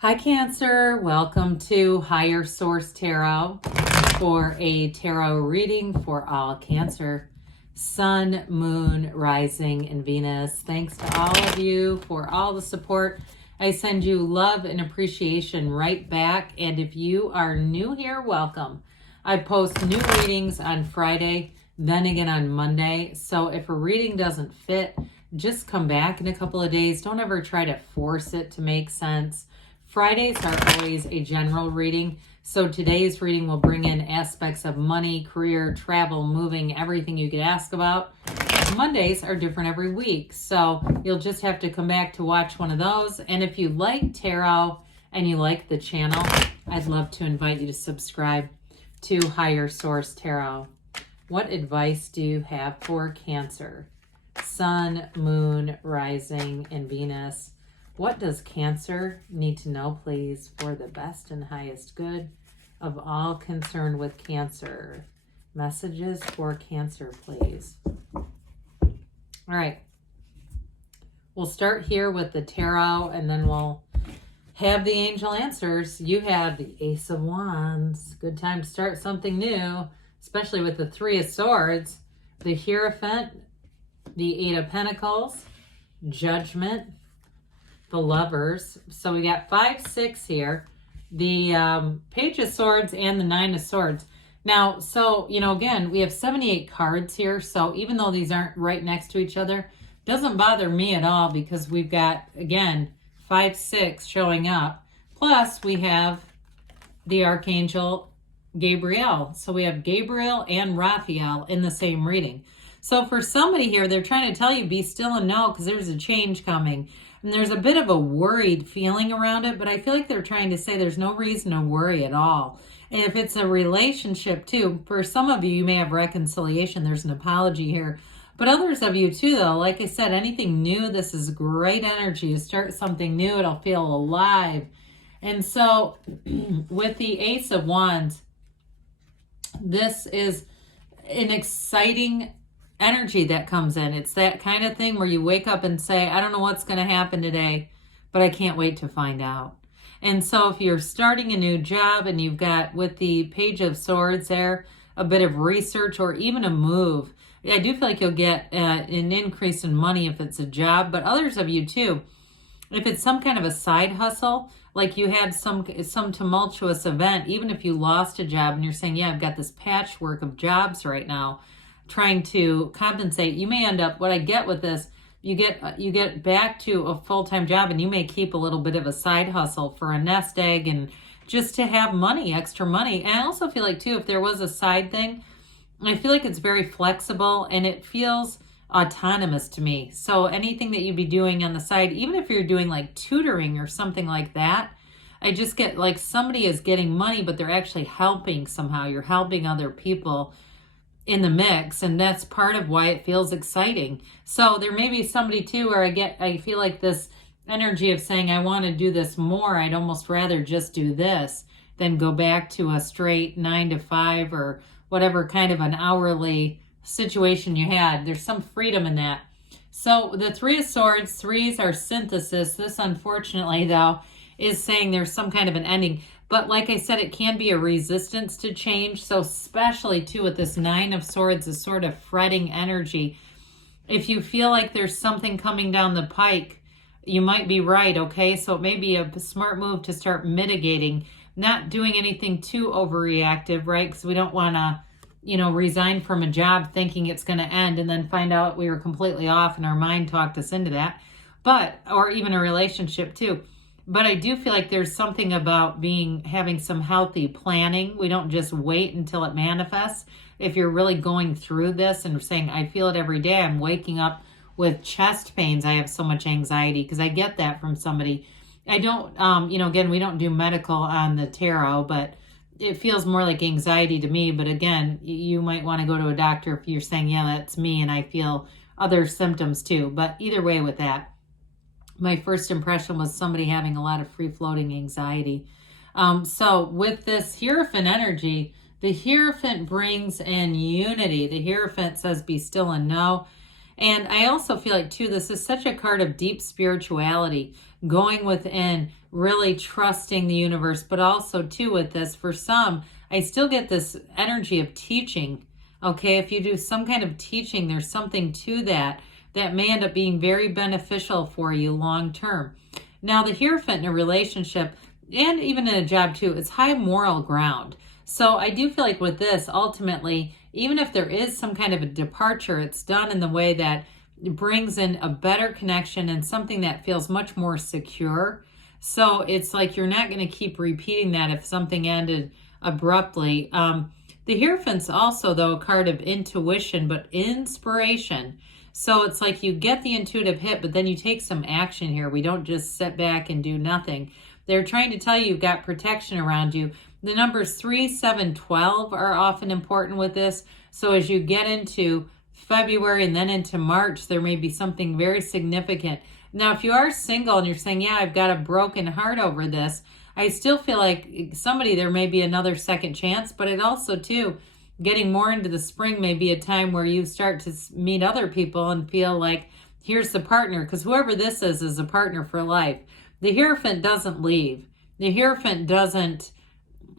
Hi, Cancer. Welcome to Higher Source Tarot for a tarot reading for all Cancer, Sun, Moon, Rising, and Venus. Thanks to all of you for all the support. I send you love and appreciation right back. And if you are new here, welcome. I post new readings on Friday, then again on Monday. So if a reading doesn't fit, just come back in a couple of days. Don't ever try to force it to make sense. Fridays are always a general reading, so today's reading will bring in aspects of money, career, travel, moving, everything you could ask about. Mondays are different every week, so you'll just have to come back to watch one of those. And if you like tarot and you like the channel, I'd love to invite you to subscribe to Higher Source Tarot. What advice do you have for Cancer? Sun, Moon, Rising, and Venus. What does Cancer need to know, please, for the best and highest good of all concerned with Cancer? Messages for Cancer, please. All right. We'll start here with the tarot, and then we'll have the angel answers. You have the Ace of Wands. Good time to start something new, especially with the Three of Swords, the Hierophant, the Eight of Pentacles, Judgment, the Lovers. So we got 5, 6 here, the Page of Swords and the Nine of Swords. Now, so, again, we have 78 cards here. So even though these aren't right next to each other, doesn't bother me at all because we've got, again, 5, 6 showing up. Plus we have the Archangel Gabriel. So we have Gabriel and Raphael in the same reading. So for somebody here, they're trying to tell you, be still and know, because there's a change coming. And there's a bit of a worried feeling around it, but I feel like they're trying to say there's no reason to worry at all. And if it's a relationship too, for some of you, you may have reconciliation. There's an apology here. But others of you too, though, like I said, anything new, this is great energy. You start something new, it'll feel alive. And so with the Ace of Wands, this is an exciting energy that comes in. It's that kind of thing where you wake up and say, I don't know what's going to happen today, but I can't wait to find out. And so if you're starting a new job and you've got, with the Page of Swords there, a bit of research or even a move, I do feel like you'll get an increase in money if it's a job, but others of you too, if it's some kind of a side hustle, like you had some tumultuous event, even if you lost a job and you're saying, yeah, I've got this patchwork of jobs right now, trying to compensate, you may end up, what I get with this, you get back to a full-time job and you may keep a little bit of a side hustle for a nest egg and just to have money, extra money. And I also feel like too, if there was a side thing, I feel like it's very flexible and it feels autonomous to me. So anything that you'd be doing on the side, even if you're doing like tutoring or something like that, I just get like somebody is getting money, but they're actually helping somehow. You're helping other people in the mix, and that's part of why it feels exciting. So there may be somebody too where I feel like this energy of saying, I want to do this more. I'd almost rather just do this than go back to a straight 9 to 5 or whatever kind of an hourly situation you had. There's some freedom in that. So the Three of Swords, threes are synthesis. This, unfortunately, though, is saying there's some kind of an ending. But like I said, it can be a resistance to change. So especially too with this Nine of Swords, this sort of fretting energy. If you feel like there's something coming down the pike, you might be right, okay? So it may be a smart move to start mitigating, not doing anything too overreactive, right? Because we don't want to, resign from a job thinking it's going to end and then find out we were completely off and our mind talked us into that. Or even a relationship too. But I do feel like there's something about having some healthy planning. We don't just wait until it manifests. If you're really going through this and saying, I feel it every day, I'm waking up with chest pains, I have so much anxiety, because I get that from somebody. I don't, again, we don't do medical on the tarot, but it feels more like anxiety to me. But again, you might want to go to a doctor if you're saying, yeah, that's me and I feel other symptoms too. But either way with that, my first impression was somebody having a lot of free-floating anxiety. So with this Hierophant energy, the Hierophant brings in unity. The Hierophant says, be still and know. And I also feel like, too, this is such a card of deep spirituality. going within, really trusting the universe, but also too with this, for some, I still get this energy of teaching. Okay, if you do some kind of teaching, there's something to that that may end up being very beneficial for you long term. Now, the Hierophant in a relationship and even in a job too, it's high moral ground. So I do feel like with this, ultimately, even if there is some kind of a departure, it's done in the way that it brings in a better connection and something that feels much more secure. So it's like you're not going to keep repeating that if something ended abruptly. The Hierophant's also, though, a card of intuition, but inspiration. So it's like you get the intuitive hit, but then you take some action here. We don't just sit back and do nothing. They're trying to tell you you've got protection around you. The numbers 3, 7, 12 are often important with this. So as you get into February and then into March, there may be something very significant. Now, if you are single and you're saying, yeah, I've got a broken heart over this, I still feel like somebody, there may be another second chance, but it also too, getting more into the spring may be a time where you start to meet other people and feel like here's the partner, because whoever this is a partner for life. The Hierophant doesn't leave. The Hierophant doesn't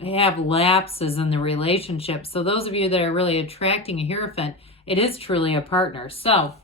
have lapses in the relationship. So those of you that are really attracting a Hierophant, it is truly a partner. So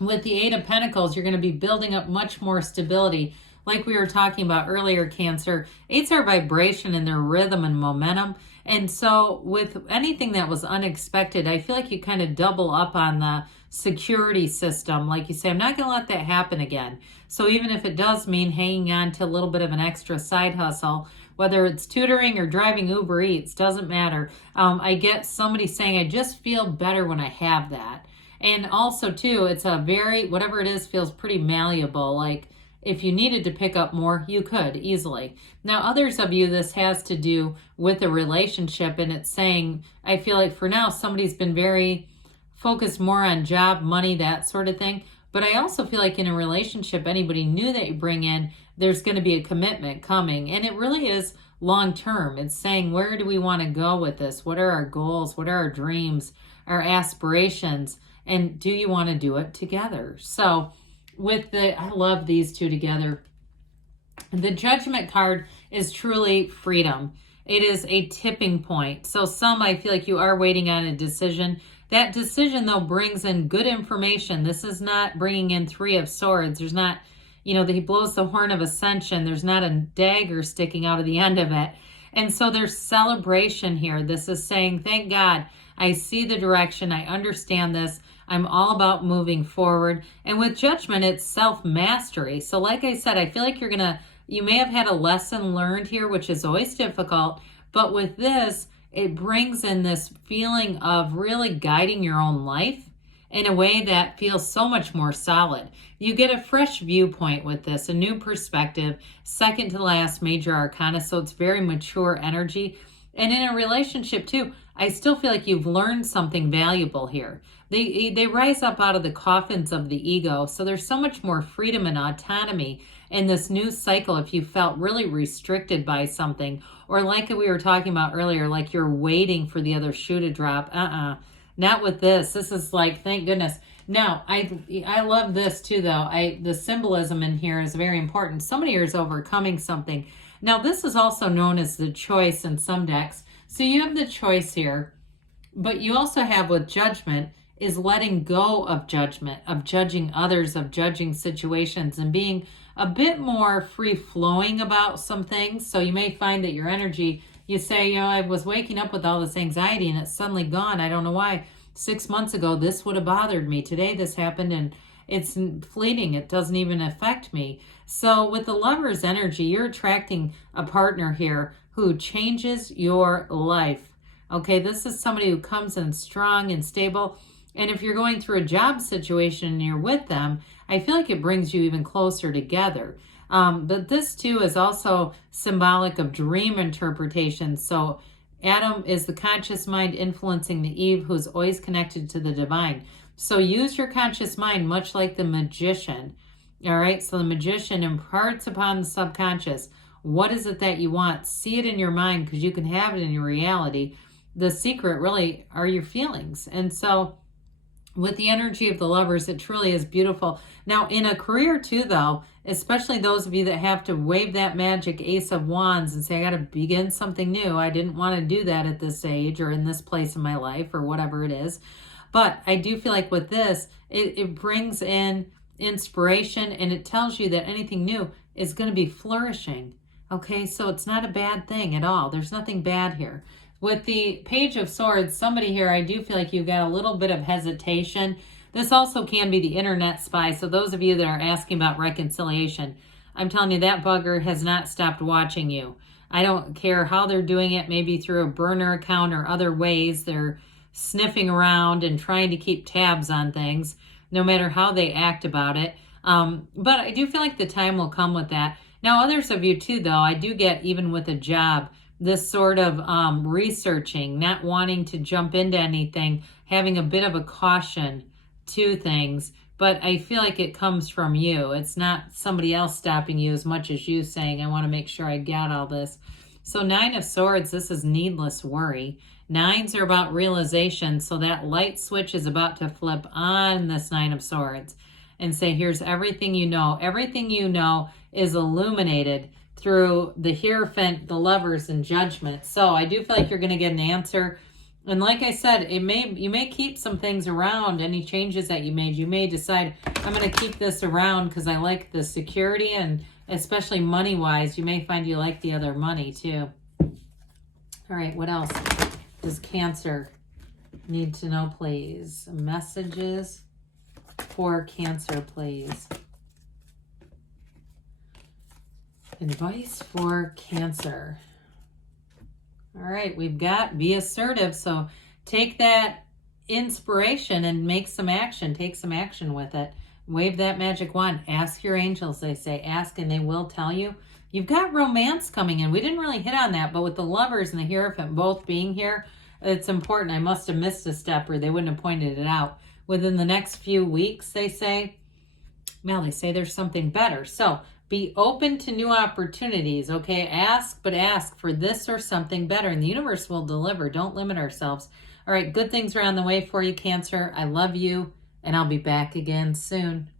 with the Eight of Pentacles, you're going to be building up much more stability. Like we were talking about earlier, Cancer, eights are vibration and their rhythm and momentum. And so with anything that was unexpected, I feel like you kind of double up on the security system. Like you say, I'm not going to let that happen again. So even if it does mean hanging on to a little bit of an extra side hustle, whether it's tutoring or driving Uber Eats, doesn't matter. I get somebody saying, I just feel better when I have that. And also too, it's a very, whatever it is, feels pretty malleable. Like if you needed to pick up more, you could easily. Now, others of you, this has to do with a relationship, and it's saying, I feel like for now, somebody's been very focused more on job, money, that sort of thing. But I also feel like in a relationship, anybody new that you bring in, there's going to be a commitment coming. And it really is long term. It's saying, where do we want to go with this? What are our goals? What are our dreams, our aspirations? And do you want to do it together? So with I love these two together. The Judgment card is truly freedom. It is a tipping point. So some, I feel like you are waiting on a decision. That decision, though, brings in good information. This is not bringing in Three of Swords. There's not, he blows the horn of ascension. There's not a dagger sticking out of the end of it. And so there's celebration here. This is saying, thank God, I see the direction. I understand this. I'm all about moving forward. And with Judgment, it's self-mastery. So like I said, I feel like you may have had a lesson learned here, which is always difficult. But with this, it brings in this feeling of really guiding your own life in a way that feels so much more solid. You get a fresh viewpoint with this, a new perspective, second to last major arcana. So it's very mature energy. And in a relationship too, I still feel like you've learned something valuable here. They rise up out of the coffins of the ego. So there's so much more freedom and autonomy in this new cycle if you felt really restricted by something. Or like we were talking about earlier, like you're waiting for the other shoe to drop. Not with this. This is like, thank goodness. Now, I love this too, though. The symbolism in here is very important. Somebody here is overcoming something. Now, this is also known as the choice in some decks. So you have the choice here, but you also have with Judgment is letting go of judgment, of judging others, of judging situations, and being a bit more free-flowing about some things. So you may find that your energy, you say, I was waking up with all this anxiety and it's suddenly gone. I don't know why. 6 months ago, this would have bothered me. Today, this happened and it's fleeting. It doesn't even affect me. So with the Lover's energy, you're attracting a partner here who changes your life. Okay, this is somebody who comes in strong and stable. And if you're going through a job situation and you're with them, I feel like it brings you even closer together. But this too is also symbolic of dream interpretation. So Adam is the conscious mind influencing the Eve who's always connected to the divine. So use your conscious mind much like the magician. All right, so the magician imparts upon the subconscious. What is it that you want? See it in your mind because you can have it in your reality. The secret really are your feelings. And so with the energy of the Lovers, it truly is beautiful. Now, in a career too, though, especially those of you that have to wave that magic Ace of Wands and say, I got to begin something new. I didn't want to do that at this age or in this place in my life or whatever it is. But I do feel like with this, it brings in inspiration, and it tells you that anything new is going to be flourishing. Okay, so it's not a bad thing at all. There's nothing bad here. With the Page of Swords, somebody here, I do feel like you've got a little bit of hesitation. This also can be the internet spy. So those of you that are asking about reconciliation, I'm telling you that bugger has not stopped watching you. I don't care how they're doing it, maybe through a burner account or other ways. They're sniffing around and trying to keep tabs on things, no matter how they act about it. But I do feel like the time will come with that. Now, others of you too, though, I do get, even with a job, this sort of researching, not wanting to jump into anything, having a bit of a caution to things. But I feel like it comes from you. It's not somebody else stopping you as much as you saying, I want to make sure I get all this. So 9 of Swords, this is needless worry. 9s are about realization. So that light switch is about to flip on this 9 of Swords and say, here's everything you know. Everything you know is illuminated through the Hierophant, the Lovers, and Judgment. So I do feel like you're going to get an answer. And like I said, you may keep some things around, any changes that you made. You may decide, I'm going to keep this around because I like the security, and especially money-wise, you may find you like the other money too. All right, what else does Cancer need to know, please? Messages for Cancer, please. Advice for Cancer. All right, we've got be assertive. So take that inspiration and make some action. Take some action with it. Wave that magic wand. Ask your angels, they say. Ask and they will tell you. You've got romance coming in. We didn't really hit on that, but with the Lovers and the Hierophant both being here, it's important. I must have missed a step or they wouldn't have pointed it out. Within the next few weeks, they say. Now they say there's something better. So be open to new opportunities, okay? Ask, but ask for this or something better, and the universe will deliver. Don't limit ourselves. All right, good things are on the way for you, Cancer. I love you, and I'll be back again soon.